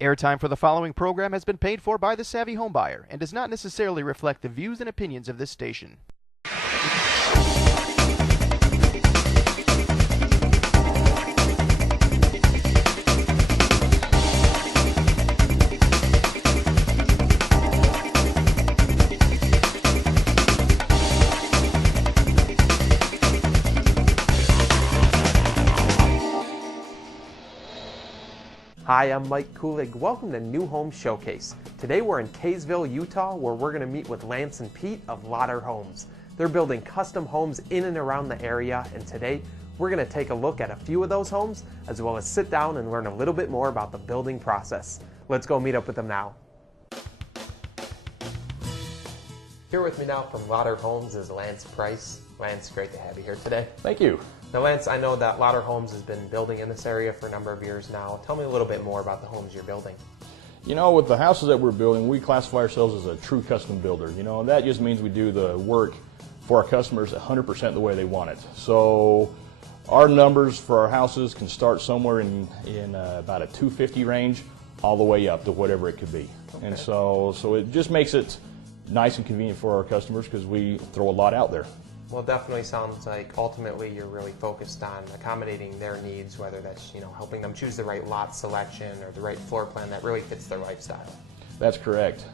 Airtime for the following program has been paid for by the Savvy Homebuyer and does not necessarily reflect the views and opinions of this station. Hi, I'm Mike Kulig. Welcome to New Home Showcase. Today we're in Kaysville, Utah, where we're going to meet with Lance and Pete of Lodder Homes. They're building custom homes in and around the area, and today we're going to take a look at a few of those homes, as well as sit down and learn a little bit more about the building process. Let's go meet up with them now. Here with me now from Lodder Homes is Lance Price. Lance, great to have you here today. Thank you. Now Lance, I know that Lodder Homes has been building in this area for a number of years now. Tell me a little bit more about the homes you're building. You know, with the houses that we're building, we classify ourselves as a true custom builder. You know, that just means we do the work for our customers 100% the way they want it. So our numbers for our houses can start somewhere in about a 250 range all the way up to whatever it could be. Okay. And so it just makes it nice and convenient for our customers because we throw a lot out there. Well, it definitely sounds like ultimately you're really focused on accommodating their needs, whether that's, helping them choose the right lot selection or the right floor plan that really fits their lifestyle. That's correct.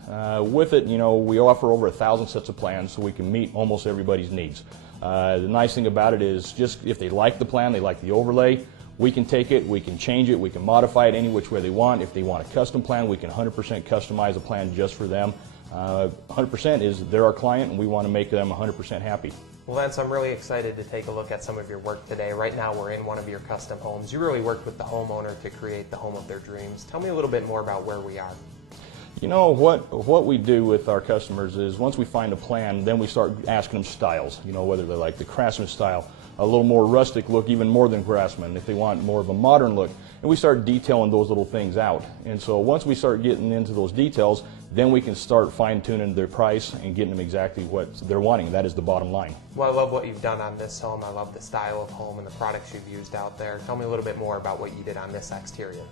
With it, we offer over 1,000 sets of plans so we can meet almost everybody's needs. The nice thing about it is just if they like the plan, they like the overlay, we can take it, we can change it, we can modify it any which way they want. If they want a custom plan, we can 100% customize a plan just for them. 100% is they're our client and we want to make them 100% happy. Well, Lance, I'm really excited to take a look at some of your work today. Right now we're in one of your custom homes. You really worked with the homeowner to create the home of their dreams. Tell me a little bit more about where we are. You know, what we do with our customers is once we find a plan, then we start asking them styles, whether they like the Craftsman style, a little more rustic look, even more than Craftsman, if they want more of a modern look. And we start detailing those little things out. And so once we start getting into those details, then we can start fine-tuning their price and getting them exactly what they're wanting. That is the bottom line. Well, I love what you've done on this home. I love the style of home and the products you've used out there. Tell me a little bit more about what you did on this exterior.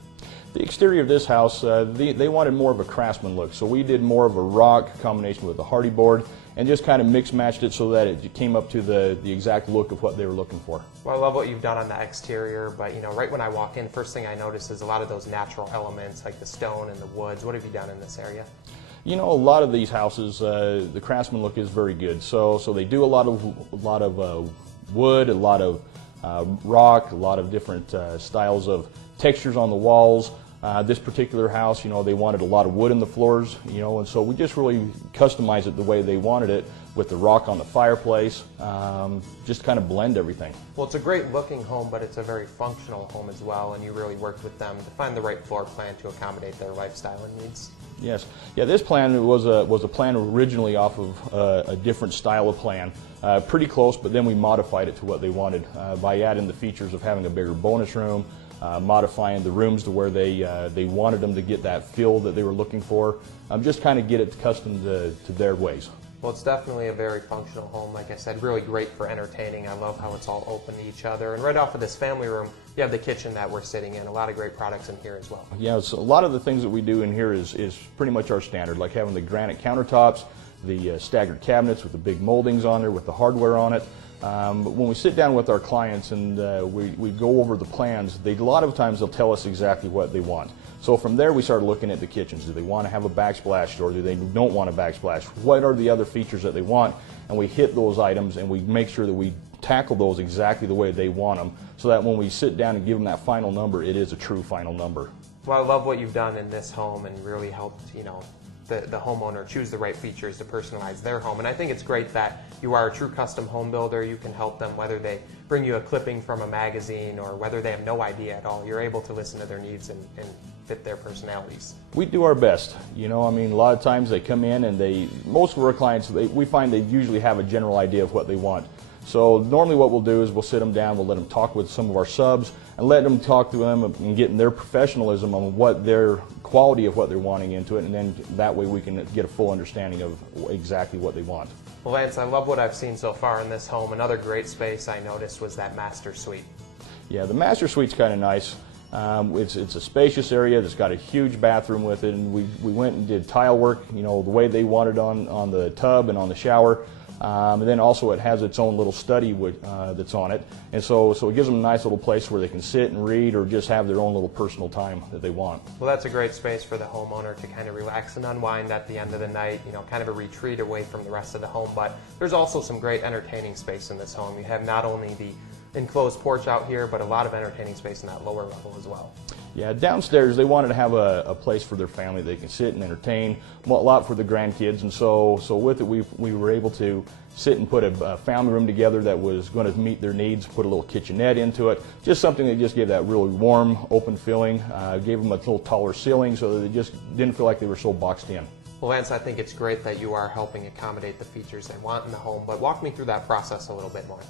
The exterior of this house, they wanted more of a Craftsman look, so we did more of a rock combination with a hardy board and just kind of mix-matched it so that it came up to the exact look of what they were looking for. Well, I love what you've done on the exterior, but right when I walk in, first thing I notice is a lot of those natural elements like the stone and the woods. What have you done in this area? A lot of these houses, the Craftsman look is very good. So they do a lot of wood, a lot of rock, a lot of different styles of textures on the walls. This particular house, they wanted a lot of wood in the floors, and so we just really customized it the way they wanted it with the rock on the fireplace, just kind of blend everything. Well, it's a great looking home, but it's a very functional home as well, and you really worked with them to find the right floor plan to accommodate their lifestyle and needs. Yes. Yeah, this plan was a plan originally off of a different style of plan. Pretty close, but then we modified it to what they wanted by adding the features of having a bigger bonus room, modifying the rooms to where they wanted them to get that feel that they were looking for. Just kind of get it custom to their ways. Well, it's definitely a very functional home. Like I said, really great for entertaining. I love how it's all open to each other. And right off of this family room, you have the kitchen that we're sitting in. A lot of great products in here as well. Yeah, so a lot of the things that we do in here is pretty much our standard, like having the granite countertops, the staggered cabinets with the big moldings on there with the hardware on it. But when we sit down with our clients and we go over the plans, a lot of times they'll tell us exactly what they want. So from there we start looking at the kitchens. Do they want to have a backsplash or do they don't want a backsplash? What are the other features that they want? And we hit those items and we make sure that we tackle those exactly the way they want them so that when we sit down and give them that final number, it is a true final number. Well, I love what you've done in this home and really helped, the homeowner choose the right features to personalize their home. And I think it's great that you are a true custom home builder. You can help them whether they bring you a clipping from a magazine or whether they have no idea at all. You're able to listen to their needs and fit their personalities. We do our best. A lot of times they come in and most of our clients, we find they usually have a general idea of what they want. So normally what we'll do is we'll sit them down, we'll let them talk with some of our subs and let them talk to them and getting their professionalism on what their quality of what they're wanting into it, and then that way we can get a full understanding of exactly what they want. Well, Lance, I love what I've seen so far in this home. Another great space I noticed was that master suite. Yeah, the master suite's kind of nice. It's a spacious area that's got a huge bathroom with it, and we went and did tile work, you know, the way they wanted on the tub and on the shower. And then also it has its own little study that's on it, and so it gives them a nice little place where they can sit and read or just have their own little personal time that they want. Well, that's a great space for the homeowner to kind of relax and unwind at the end of the night, you know, kind of a retreat away from the rest of the home. But there's also some great entertaining space in this home. You have not only the enclosed porch out here, but a lot of entertaining space in that lower level as well. Yeah, downstairs they wanted to have a place for their family they can sit and entertain, a lot for the grandkids, and so with it we were able to sit and put a family room together that was going to meet their needs, put a little kitchenette into it, just something that just gave that really warm, open feeling, gave them a little taller ceiling so that they just didn't feel like they were so boxed in. Well, Lance, I think it's great that you are helping accommodate the features they want in the home, but walk me through that process a little bit more.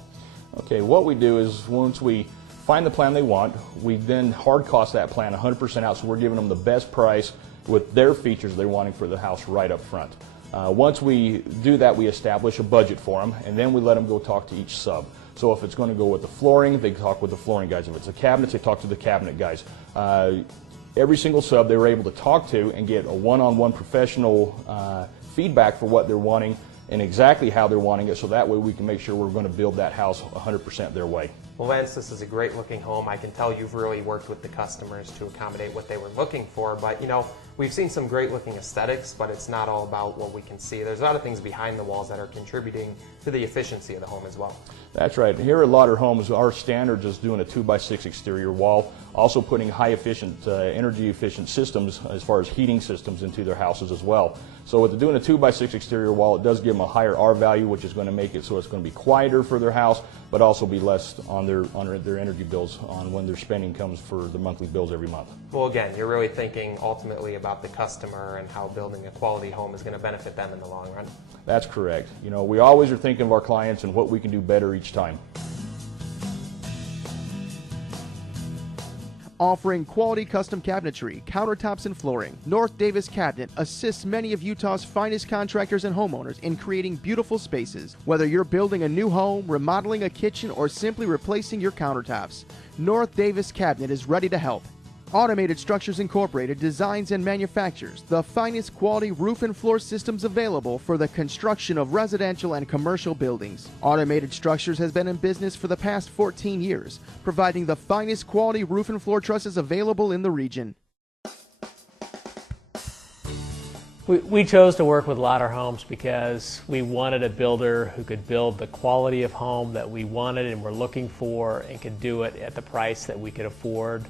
Okay, what we do is once we find the plan they want, we then hard cost that plan 100% out, so we're giving them the best price with their features they're wanting for the house right up front. Once we do that, we establish a budget for them, and then we let them go talk to each sub. So if it's going to go with the flooring, they talk with the flooring guys. If it's the cabinets, they talk to the cabinet guys. Every single sub they were able to talk to and get a one-on-one professional feedback for what they're wanting and exactly how they're wanting it, so that way we can make sure we're going to build that house 100% their way. Well, Lance, this is a great looking home. I can tell you've really worked with the customers to accommodate what they were looking for, but you know, we've seen some great looking aesthetics, but it's not all about what we can see. There's a lot of things behind the walls that are contributing to the efficiency of the home as well. That's right. Here at Lodder Homes, our standards is doing a 2x6 exterior wall, also putting high efficient, energy efficient systems as far as heating systems into their houses as well. So with doing a 2x6 exterior wall, it does give them a higher R value, which is going to make it so it's going to be quieter for their house, but also be less on their energy bills on when their spending comes for the monthly bills every month. Well, again, you're really thinking ultimately about the customer and how building a quality home is going to benefit them in the long run. That's correct. You know, we always are thinking of our clients and what we can do better each time. Offering quality custom cabinetry, countertops, and flooring, North Davis Cabinet assists many of Utah's finest contractors and homeowners in creating beautiful spaces. Whether you're building a new home, remodeling a kitchen, or simply replacing your countertops, North Davis Cabinet is ready to help. Automated Structures Incorporated designs and manufactures the finest quality roof and floor systems available for the construction of residential and commercial buildings. Automated Structures has been in business for the past 14 years, providing the finest quality roof and floor trusses available in the region. We chose to work with Lodder Homes because we wanted a builder who could build the quality of home that we wanted and were looking for and could do it at the price that we could afford.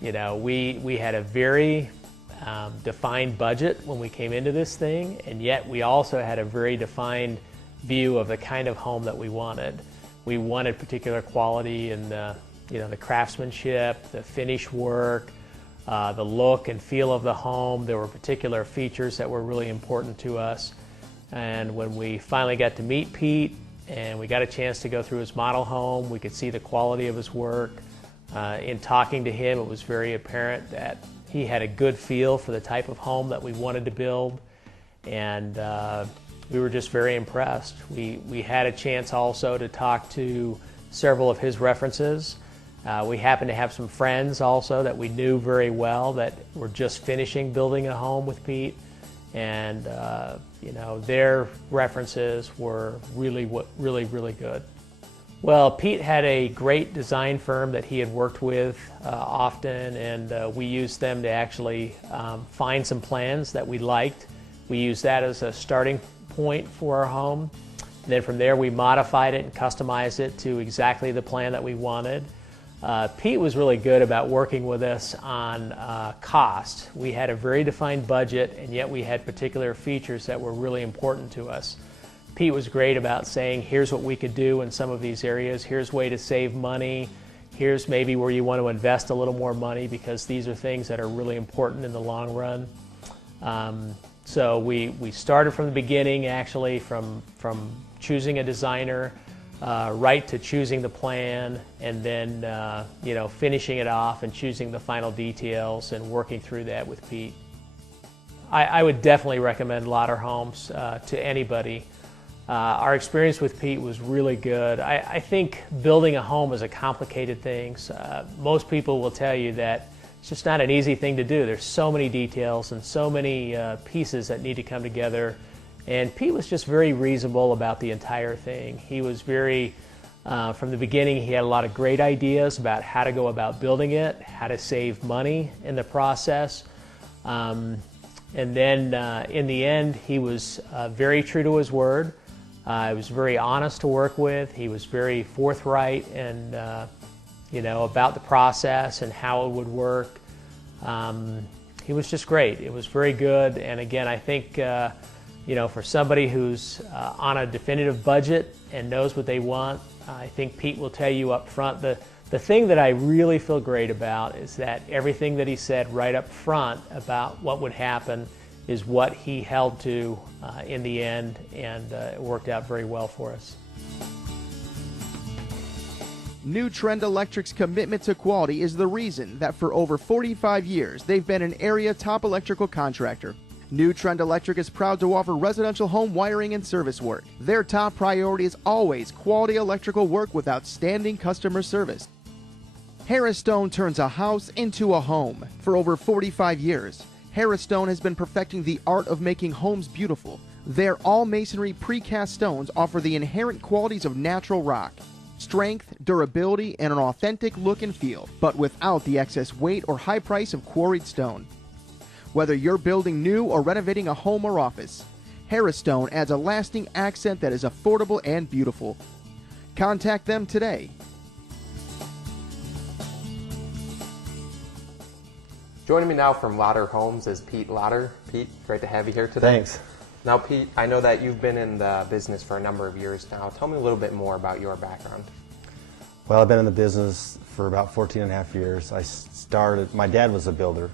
You know, we had a very defined budget when we came into this thing, and yet we also had a very defined view of the kind of home that we wanted. We wanted particular quality in the, you know, the craftsmanship, the finish work, the look and feel of the home. There were particular features that were really important to us. And when we finally got to meet Pete and we got a chance to go through his model home, we could see the quality of his work. In talking to him, it was very apparent that he had a good feel for the type of home that we wanted to build, and we were just very impressed. We had a chance also to talk to several of his references. We happened to have some friends also that we knew very well that were just finishing building a home with Pete, and you know, their references were really good. Well, Pete had a great design firm that he had worked with often, and we used them to actually find some plans that we liked. We used that as a starting point for our home. And then from there we modified it and customized it to exactly the plan that we wanted. Pete was really good about working with us on cost. We had a very defined budget, and yet we had particular features that were really important to us. Pete was great about saying, here's what we could do in some of these areas, here's a way to save money, here's maybe where you want to invest a little more money because these are things that are really important in the long run. So we started from the beginning, actually, from choosing a designer, right to choosing the plan, and then you know, finishing it off and choosing the final details and working through that with Pete. I would definitely recommend Lodder Homes to anybody. Our experience with Pete was really good. I think building a home is a complicated thing. Most people will tell you that it's just not an easy thing to do. There's so many details and so many pieces that need to come together. And Pete was just very reasonable about the entire thing. He was very, from the beginning, he had a lot of great ideas about how to go about building it, how to save money in the process. And then in the end, he was very true to his word. He was very honest to work with. He was very forthright and about the process and how it would work. He was just great. It was very good. And again, I think for somebody who's on a definitive budget and knows what they want, I think Pete will tell you up front. The thing that I really feel great about is that everything that he said right up front about what would happen is what he held to in the end, and it worked out very well for us. New Trend Electric's commitment to quality is the reason that for over 45 years they've been an area top electrical contractor. New Trend Electric is proud to offer residential home wiring and service work. Their top priority is always quality electrical work with outstanding customer service. Harris Stone turns a house into a home. For over 45 years, Harris Stone has been perfecting the art of making homes beautiful. Their all-masonry precast stones offer the inherent qualities of natural rock. Strength, durability, and an authentic look and feel, but without the excess weight or high price of quarried stone. Whether you're building new or renovating a home or office, Harris Stone adds a lasting accent that is affordable and beautiful. Contact them today. Joining me now from Lodder Homes is Pete Lodder. Pete, great to have you here today. Thanks. Now, Pete, I know that you've been in the business for a number of years now. Tell me a little bit more about your background. Well, I've been in the business for about 14 and a half years. My dad was a builder.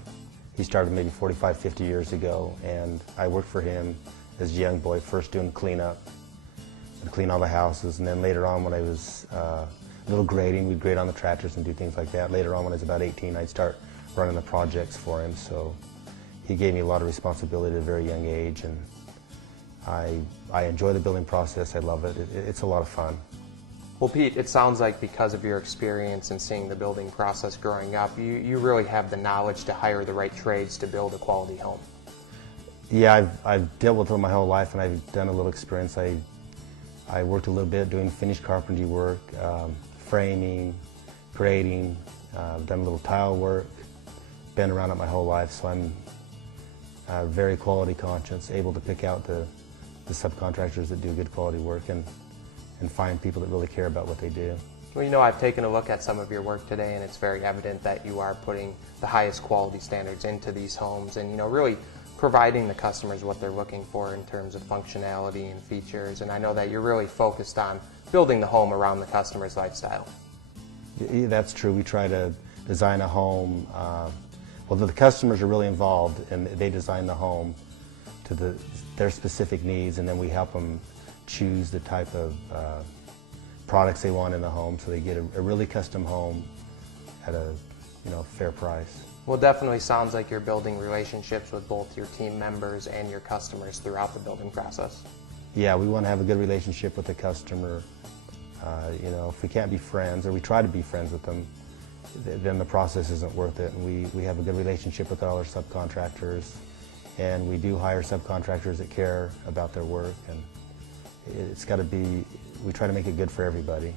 He started maybe 45, 50 years ago, and I worked for him as a young boy, first doing cleanup. I'd clean all the houses, and then later on when I was a little grading, we'd grade on the tractors and do things like that. Later on when I was about 18, I'd start running the projects for him, so he gave me a lot of responsibility at a very young age, and I enjoy the building process. I love it. It's a lot of fun. Well, Pete, it sounds like because of your experience and seeing the building process growing up, you really have the knowledge to hire the right trades to build a quality home. Yeah, I've dealt with it my whole life, and I've done a little experience. I worked a little bit doing finished carpentry work, framing, grading, done a little tile work, been around it my whole life, so I'm very quality conscious, able to pick out the subcontractors that do good quality work and find people that really care about what they do. Well, I've taken a look at some of your work today, and it's very evident that you are putting the highest quality standards into these homes and, really providing the customers what they're looking for in terms of functionality and features. And I know that you're really focused on building the home around the customer's lifestyle. Yeah, that's true. We try to design a home. Well, the customers are really involved, and they design the home to their specific needs, and then we help them choose the type of products they want in the home, so they get a really custom home at a fair price. Well, it definitely sounds like you're building relationships with both your team members and your customers throughout the building process. Yeah, we want to have a good relationship with the customer. If we can't be friends, or we try to be friends with them, then the process isn't worth it. And we have a good relationship with all our subcontractors, and we do hire subcontractors that care about their work, and it's got to be, we try to make it good for everybody.